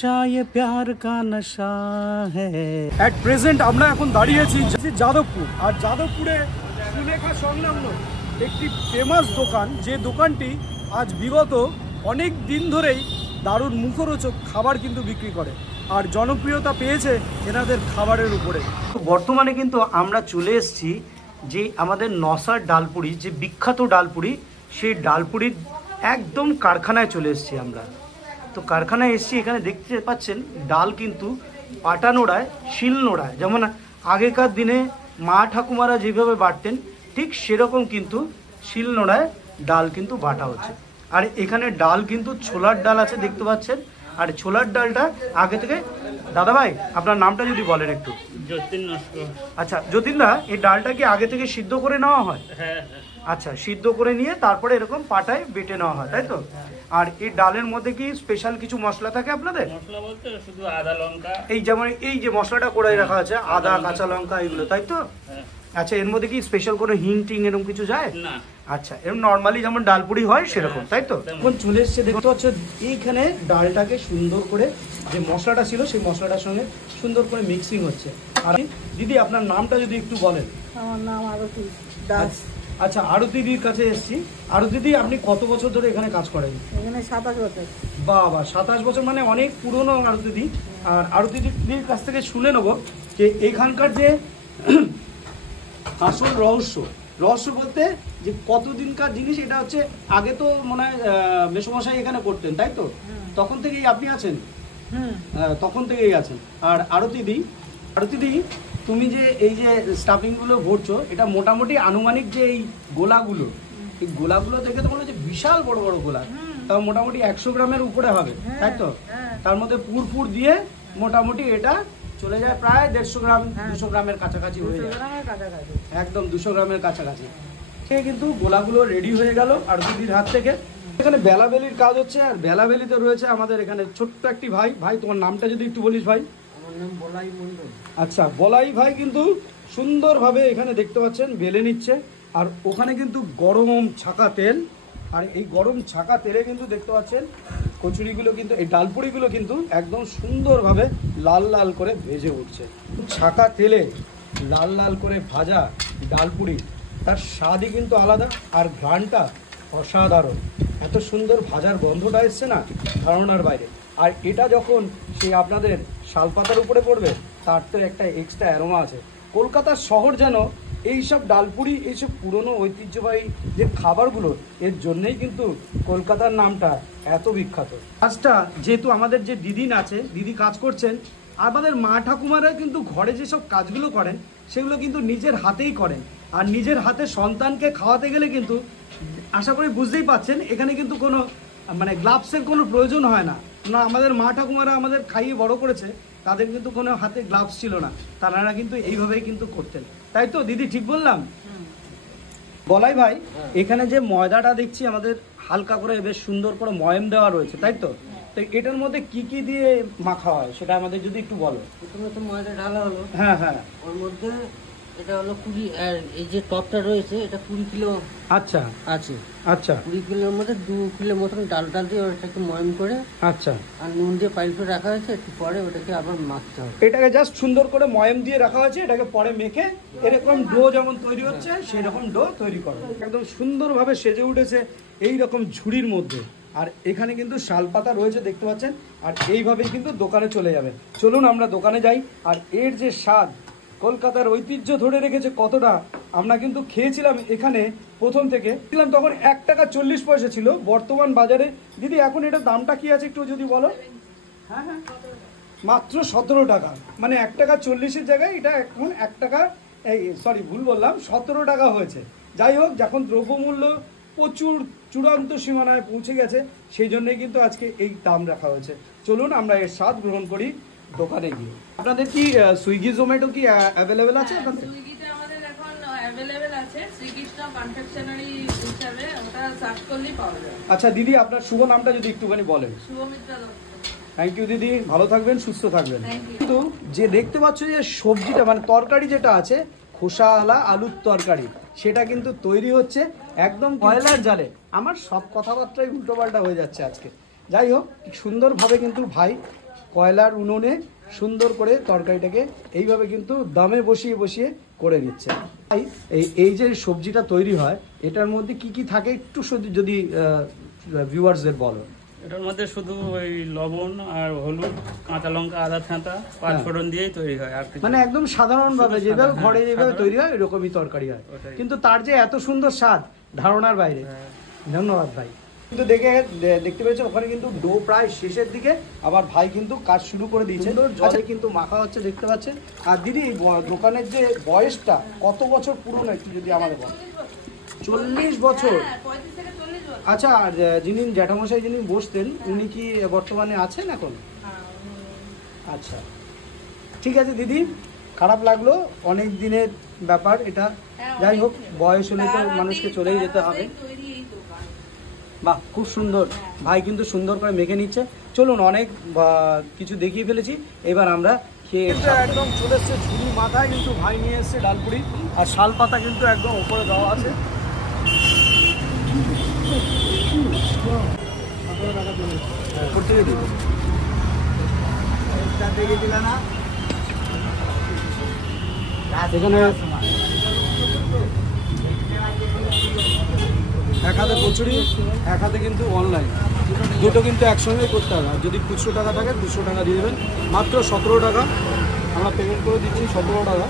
नशा ये प्यार का नशा है। एट प्रेजेंट আমরা এখন দাঁড়িয়ে আছি যাদবপুর, আর যাদবপুরে সুলেখা সংলগ্ন একটি ফেমাস দোকান, যে দোকানটি আজ বিগত অনেক দিন ধরেই দারুণ মুখরোচক খাবার কিন্তু বিক্রি করে আর জনপ্রিয়তা পেয়েছে এনাদের খাবারের উপরে। বর্তমানে কিন্তু আমরা চলে এসেছি যে আমাদের নসার ডালপুরি, যে বিখ্যাত ডালপুরি, সেই ডালপুরির একদম কারখানায় চলে এসেছি আমরা। তো কারখানায় এসেছি, এখানে দেখতে পাচ্ছেন ডাল কিন্তু পাটা নোড়ায়, শিল নোড়ায়, যেমন আগেকার দিনে মা ঠাকুমারা যেভাবে বাটতেন ঠিক সেরকম কিন্তু শিল নোড়ায় ডাল কিন্তু বাটা হচ্ছে। আর এখানে ডাল কিন্তু ছোলার ডাল আছে দেখতে পাচ্ছেন, আর ছোলার ডালটা আগে থেকে, দাদা ভাই আপনার নামটা যদি বলেন একটু। যতীন নস্কর। আচ্ছা যতীনদা, এই ডালটা কি আগে থেকে সিদ্ধ করে নেওয়া হয়? হ্যাঁ। আচ্ছা, সিদ্ধ করে নিয়ে তারপরে এরকম পাটায় বেটে নেওয়া হয়, তাই তো? আর এই ডালের মধ্যে কি স্পেশাল কিছু মশলা থাকে আপনাদের? মশলা বলতে শুধু আদা লঙ্কা, এই যেমন এই যে মশলাটা করে রাখা আছে, আদা কাঁচা লঙ্কা এগুলো, তাই তো? আচ্ছা, এর মধ্যে কি স্পেশাল কোনো হিংটিং এরকম কিছু যায় না? আচ্ছা, এরকম নর্মালি যেমন ডালপুরি হয় সেরকম, তাই তো? এখন চলে এসছে, দেখতে পাচ্ছ এইখানে ডালটাকে সুন্দর করে যে মশলাটা ছিল সেই মশলাটার সঙ্গে সুন্দর করে মিক্সিং হচ্ছে। আর দিদি আপনার নামটা যদি একটু বলেন। আমার নাম আরতি দাস। আচ্ছা, আরতি দিদির কাছে এসেছি। আরতি দিদি, আপনি কত বছর ধরে এখানে কাজ করেন? এখানে 27 বছর। বাবা, 27 বছর, মানে অনেক পুরনো আরতি দিদি। আর আরতি দিদির কাছ থেকে শুনে নেব যে এখানকার যে আসল রহস্য বলতে যে কতদিনকার জিনিস এটা হচ্ছে। আগে তো মনে হয় মেসোমশাই এখানে করতেন, তাই তো? তখন থেকেই আপনি আছেন? তখন থেকেই আছেন। আর আরতি দি, তুমি যে এই যে স্টাফিংগুলো ভরছো, এটা মোটামুটি আনুমানিক যে এই গোলাগুলো, এই গোলাগুলো দেখে তো মনে হচ্ছে বিশাল বড় বড় গোলা, তাও মোটামুটি 100 গ্রামের উপরে হবে, তাই তো? তার মধ্যে পুর দিয়ে মোটামুটি এটা চলে যায় প্রায় 150 গ্রাম, 200 গ্রামের কাছাকাছি হয়ে যায়, একদম 200 গ্রামের কাছাকাছি। সে কিন্তু গোলাগুলো রেডি হয়ে গেল আর দিদির হাত থেকে। এখানে বেলাবেলির কাজ হচ্ছে, আর বেলাবেলিতে রয়েছে আমাদের এখানে ছোট্ট একটি ভাই। তোমার নামটা যদি একটু বলিস ভাই। আমার নাম বলাই মণ্ডল। আচ্ছা, বলাই ভাই কিন্তু সুন্দরভাবে এখানে দেখতে পাচ্ছেন বেলে নিচ্ছে, আর ওখানে কিন্তু গরম ছাকা তেল, আর এই গরম ছাকা তেলে কিন্তু দেখতে পাচ্ছেন কচুরিগুলো কিন্তু, এই ডালপুরিগুলো কিন্তু একদম সুন্দরভাবে লাল লাল করে ভেজে উঠছে। ছাকা তেলে লাল লাল করে ভাজা ডালপুরি, তার স্বাদই কিন্তু আলাদা, আর ঘ্রাণটা অসাধারণ। এত সুন্দর ভাজার গন্ধটা এসছে না, ধারণার বাইরে। আর এটা যখন সেই আপনাদের শালপাতার উপরে পড়বে, তার তো একটা এক্সট্রা অ্যারোমা আছে। কলকাতার শহর যেন এইসব ডালপুরি, এইসব পুরনো ঐতিহ্যবাহী যে খাবারগুলো, এর জন্যই কিন্তু কলকাতার নামটা এত বিখ্যাত। কাজটা যেহেতু আমাদের যে দিদি আছে, দিদি কাজ করছেন, আমাদের মা ঠাকুমারা কিন্তু ঘরে যেসব কাজগুলো করেন সেগুলো কিন্তু নিজের হাতেই করেন। আর নিজের হাতে সন্তানকে খাওয়াতে গেলে কিন্তু আশা করি বুঝতেই পাচ্ছেন, এখানে কিন্তু কোনো মানে গ্লাভসের কোনো প্রয়োজন হয় না। আমাদের মা ঠাকুমারা আমাদের খাইয়ে বড় করেছে, তাদের কিন্তু কোনো হাতে গ্লাভস ছিল না, তারা কিন্তু এইভাবেই কিন্তু করতেন, তাই তো দিদি? ঠিক বললাম? বলাই ভাই, এখানে যে ময়দাটা দেখছি আমাদের হালকা করে বেশ সুন্দর করে ময়ম দেওয়া রয়েছে, তাই তো? তো এটার মধ্যে কি কি দিয়ে মাখা হয় সেটা আমাদের যদি একটু বলো। প্রথমে তো ময়দা ঢালা হলো। হ্যাঁ। ওর মধ্যে এটা হলো 20, আর এই যে টপটা রয়েছে এটা 20 কিলো আচ্ছা আছে। আচ্ছা, 20 কিলোর মধ্যে 2 কিলো মতন ডাল দিয়ে ওটাকে ময়ম করে, আচ্ছা, আর নুন দিয়ে পাইপে রাখা হয়েছে। একটু পরে ওটাকে আবার মাখতে হবে। এটাকে জাস্ট সুন্দর করে ময়ম দিয়ে রাখা হয়েছে, এটাকে পরে মেখে এরকম ডো যেমন তৈরি হচ্ছে সেই রকম ডো তৈরি করো। একদম সুন্দরভাবে সেজে উঠেছে এই রকম ঝুড়ির মধ্যে। আর এখানে কিন্তু শালপাতা রয়েছে দেখতে পাচ্ছেন, আর এইভাবেই কিন্তু দোকানে চলে যাবে। চলুন আমরা দোকানে যাই। আর এর যে স্বাদ, কলকাতার ঐতিহ্য ধরে রেখেছে কতটা, আমরা কিন্তু খেয়েছিলাম এখানে প্রথম থেকে, তখন 1 টাকা 40 পয়সা ছিল। বর্তমান বাজারে দিদি এখন এটার দামটা কি আছে একটু যদি বলো। হ্যাঁ, মাত্র 17 টাকা, মানে 1 টাকা 40-এর জায়গায় এটা এখন 1 টাকা, সরি ভুল বললাম, 17 টাকা হয়েছে। যাই হোক, যখন দ্রব্যমূল্য প্রচুর চূড়ান্ত সীমানায় পৌঁছে গেছে, সেই জন্যই কিন্তু আজকে এই দাম রাখা হয়েছে। চলুন আমরা এর স্বাদ গ্রহণ করি দোকানে গিয়ে। আপনাদের কি সুইগি জোম্যাটো কি অ্যাভেলেবেল আছে আপনাদের? সুইগিতে আমাদের এখন অ্যাভেলেবেল আছে, শ্রীকৃষ্ণ কনফেকশনারি হিসাবে, ওটা সার্চ করলেই পাওয়া যায়। আচ্ছা দিদি, আপনার শুভ নামটা যদি একটুখানি বলেন। শুভমিত্রা দত্ত। থ্যাংক ইউ দিদি, ভালো থাকবেন, সুস্থ থাকবেন। কিন্তু যে দেখতে পাচ্ছ যে সবজিটা, মানে তরকারি যেটা আছে, খোসাওয়ালা আলুর তরকারি, সেটা কিন্তু তৈরি হচ্ছে একদম কয়লার জালে। আমার সব কথাবার্তাই উল্টোপাল্টা হয়ে যাচ্ছে আজকে। যাই হোক, সুন্দরভাবে কিন্তু ভাই কয়লার উনুনে সুন্দর করে তরকারিটাকে এইভাবে কিন্তু দমে বসিয়ে বসিয়ে করে নিচ্ছে। তাই এই যে সবজিটা তৈরি হয় এটার মধ্যে কি কি থাকে একটু শুধু যদি ভিউয়ার্সদের বলো। এটার মধ্যে শুধু ওই লবণ আর হলুদ, কাঁচা লঙ্কা, আদা ছাঁটা, পাঁচফোড়ন দিয়েই তৈরি হয়। আর কিছু মানে একদম সাধারণভাবে শুধু যেভাবে সাধারণ, ঘরে যেভাবে সাধারণ। তৈরি হয় এরকমই তরকারি হয়, ওটাই। কিন্তু তার যে এত সুন্দর স্বাদ ধারণার বাইরে। হ্যাঁ। ধন্যবাদ ভাই। কিন্তু দেখতে পেয়েছেন ওখানে কিন্তু ডো প্রায় শেষের দিকে, আবার ভাই কিন্তু কাজ শুরু করে দিয়েছে, জলে কিন্তু মাখা হচ্ছে দেখতে পাচ্ছেন। আর দিদি দোকানের যে বয়সটা কত বছর পুরনো একটু যদি আমাদের বল। 40 বছর। হ্যাঁ, 35 থেকে 40 বছর। আচ্ছা, আর যিনি জ্যাঠামশাই যিনি বসতেন উনি কি বর্তমানে আছেন এখন? আচ্ছা ঠিক আছে দিদি, খারাপ লাগলো, অনেক দিনের ব্যাপার এটা। হ্যাঁ, যাই হোক, অনেক দিনের। বয়স হলে তো তার মানুষকে হাতেই- চলেই তার যেতে হবে। হাতেই তৈরি এই দোকান। বাহ, খুব সুন্দর। ভাই কিন্তু সুন্দর করে মেখে নিচ্ছে। চলুন, অনেক কিছু দেখিয়ে ফেলেছি, এবার আমরা খেয়ে একদম চলে এসছে ঝুড়ি মাথায়, কিন্তু ভাই নিয়ে এসছে ডালপুরি, আর শাল পাতা কিন্তু একদম উপরে দেওয়া আছে। উপর থেকে দিবি। এখানে এক হাতে কচুরি, এক হাতে কিন্তু অনলাইন, দুটো কিন্তু একসঙ্গে করতে হবে। আর যদি খুচরো টাকা থাকে 200 টাকা দিয়ে দেবেন, মাত্র 17 টাকা আমরা পেমেন্ট করে দিচ্ছি, 17 টাকা।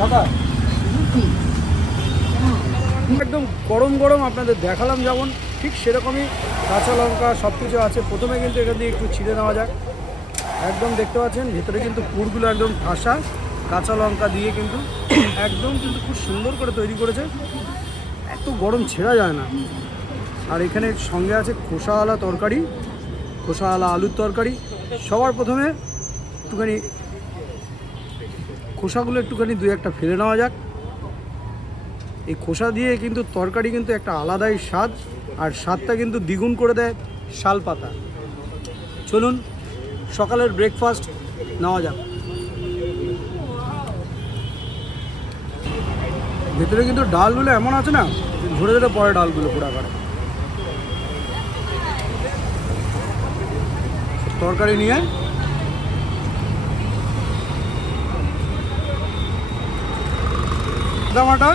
দাদা একদম গরম গরম আপনাদের দেখালাম যেমন, ঠিক সেরকমই কাঁচা লঙ্কা সব কিছু আছে। প্রথমে কিন্তু এখান দিয়ে একটু ছিঁড়ে নেওয়া যাক। একদম দেখতে পাচ্ছেন ভিতরে কিন্তু পুরগুলো একদম ঠাসা, কাঁচা লঙ্কা দিয়ে কিন্তু একদম কিন্তু খুব সুন্দর করে তৈরি করেছে, এত গরম ছেঁড়া যায় না। আর এখানে সঙ্গে আছে খোসাওয়ালা তরকারি, খোসাওয়ালা আলুর তরকারি। সবার প্রথমে একটুখানি খোসাগুলো একটুখানি 2-1টা ফেলে নেওয়া যাক। এই খোসা দিয়ে কিন্তু তরকারি কিন্তু একটা আলাদাই স্বাদ, আর স্বাদটা কিন্তু দ্বিগুণ করে দেয় শাল পাতা। চলুন সকালের ব্রেকফাস্ট নেওয়া যাক। ভেতরে কিন্তু ডালগুলো এমন আছে না, ঝরে ঝরে পড়ে ডালগুলো পুরো করে। তরকারি নিয়ে আদামাটা,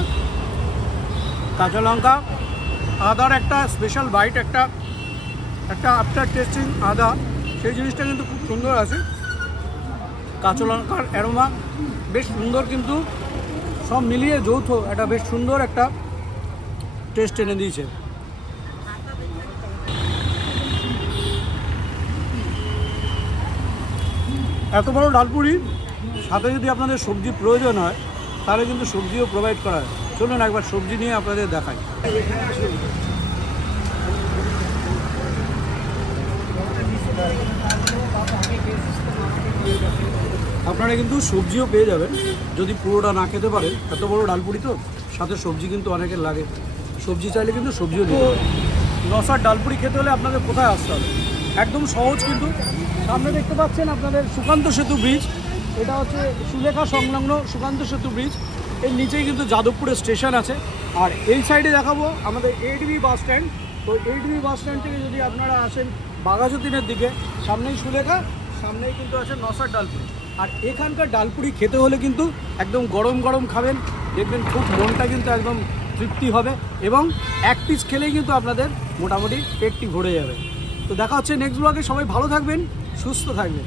কাঁচা লঙ্কা, আদার একটা স্পেশাল বাইট, একটা আফটার টেস্টিং আদা, সেই জিনিসটা কিন্তু খুব সুন্দর আছে। কাঁচা লঙ্কার অ্যারোমা বেশ সুন্দর, কিন্তু সব মিলিয়ে যৌথ একটা বেশ সুন্দর একটা টেস্ট এনে দিয়েছে। এত বড় ডালপুরি, সাথে যদি আপনাদের সবজি প্রয়োজন হয় তাহলে কিন্তু সবজিও প্রোভাইড করা হয়। চলুন একবার সবজি নিয়ে আপনাদের দেখাই। আপনারা কিন্তু সবজিও পেয়ে যাবেন যদি পুরোটা না খেতে পারেন। এত বড় ডালপুরি তো, সাথে সবজি কিন্তু অনেকের লাগে, সবজি চাইলে কিন্তু সবজিও দিতে হবে। নসার ডালপুরি খেতে হলে আপনাদের কোথায় আসতে হবে? একদম সহজ, কিন্তু সামনে দেখতে পাচ্ছেন আপনাদের সুকান্ত সেতু ব্রিজ, এটা হচ্ছে সুলেখা সংলগ্ন সুকান্ত সেতু ব্রিজ, এর নিচেই কিন্তু যাদবপুরের স্টেশন আছে। আর এই সাইডে দেখাবো আমাদের 8B বাস স্ট্যান্ড। তো 8B বাস স্ট্যান্ড থেকে যদি আপনারা আসেন বাঘাযতীনের দিকে, সামনেই সুলেখা, সামনেই কিন্তু আছে নসার ডালপুরি। আর এখানকার ডালপুরি খেতে হলে কিন্তু একদম গরম গরম খাবেন, দেখবেন খুব মনটা কিন্তু একদম তৃপ্তি হবে, এবং এক পিস খেলেই কিন্তু আপনাদের মোটামুটি পেটটি ভরে যাবে। তো দেখা হচ্ছে নেক্সট ব্লগে। সবাই ভালো থাকবেন, সুস্থ থাকবেন।